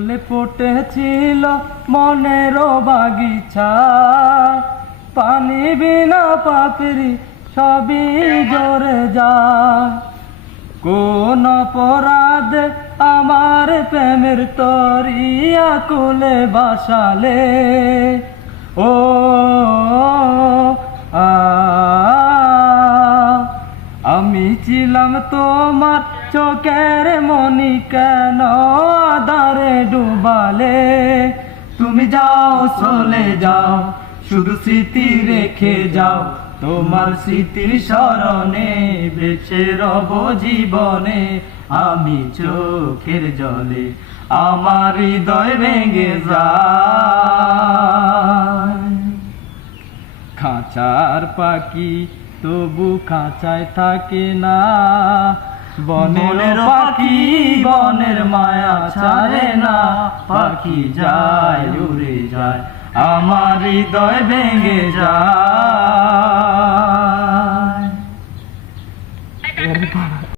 ফুল ফুটেছিল মনের বাগিচা, পানি বিনা পাপড়ি সবই জরে যায়। কোন অপরাধে আমার প্রেমের তরিয়া কোলে বাসালে, ও আমি ছিলাম তোমার চোখের মনি, কেন আধারে ডুবালে? তুমি যাও চলে যাও, শুধু স্মৃতি রেখে যাও, তোমার স্মৃতির স্মরণে বেঁচে রব জীবনে। আমি চোখের জলে আমার হৃদয় ভেঙে যায়। খাঁচার পাখি তবু খাঁচায় থাকে না, বনের পাখি বনের মায়া ছাড়ে না। পাখি যায় উড়ে যায়, আমার হৃদয় ভেঙে যায়।